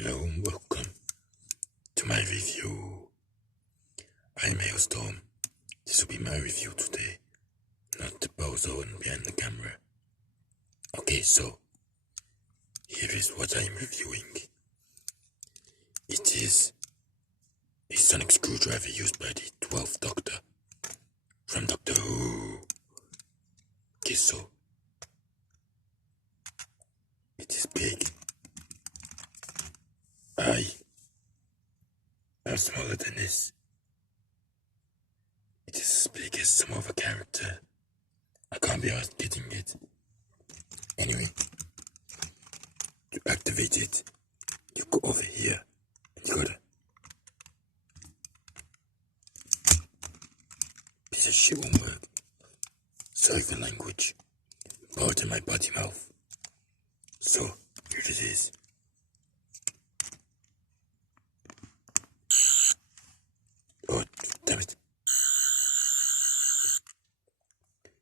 Hello and welcome to my review. I'm Hailstorm. This will be my review today, not the bozo and behind the camera. Okay, so here is what I'm reviewing. It is a sonic screwdriver used by the 12th Doctor from Doctor Who. Okay, so it is big. I'm smaller than this. It is as big as some other character. I can't be asked getting it. Anyway, to activate it, you go over here and you gotta. Piece of shit won't work. Sorry for language. Pardon my body mouth. So, here it is. Oh, damn it.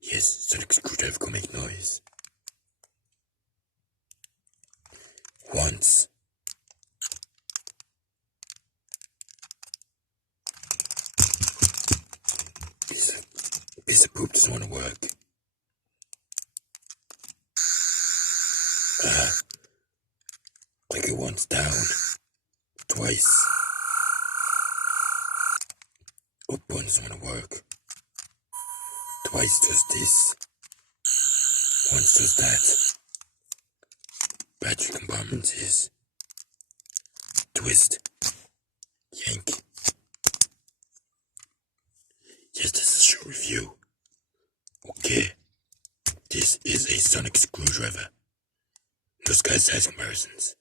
Yes, sonic screwdriver can make noise. Once. Piece of poop doesn't want to work. Like it once down. Twice. Up one doesn't want to work. Twice does this. Once does that. Battery compartment is twist, yank. Yes, this is a short review. Okay, this is a sonic screwdriver. No sky size comparisons.